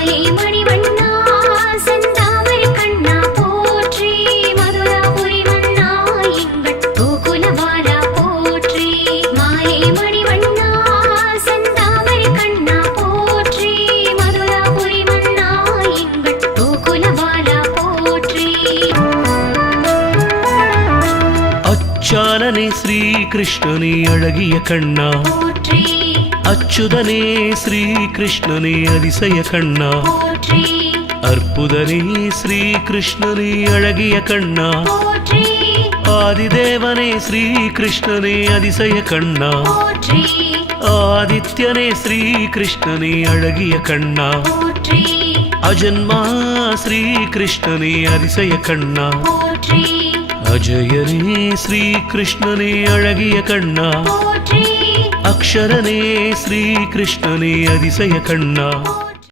மாலை மணிவண்ணா செந்தாமரை கண்ணா போற்றி மதுராபுரி மன்னா எங்கள் கோகுலபாலா போற்றி மாலை மணிவண்ணா செந்தாமரை கண்ணா போற்றி மதுராபுரி மன்னா எங்கள் கோகுலபாலா போற்றி அச்சானனே ஸ்ரீ கிருஷ்ணனே அழகிய கண்ணா போற்றி அச்சுதனே ஸ்ரீ கிருஷ்ணனே அதிசய கண்ணா போற்றி அற்புதனே ஸ்ரீ கிருஷ்ணனே அழகிய கண்ணா போற்றி ஆதிதேவனே ஸ்ரீ கிருஷ்ணனே அதிசய கண்ணா போற்றி ஆதித்யனே ஸ்ரீ கிருஷ்ணனே அழகிய கண்ணா போற்றி அஜன்மா ஸ்ரீ கிருஷ்ணனே அதிசய கண்ணா போற்றி அஜயனே ஸ்ரீ கிருஷ்ணனே அழகிய கண்ணா போற்றி அக்ஷரனே ஸ்ரீ கிருஷ்ணனே அதிசய கண்ணா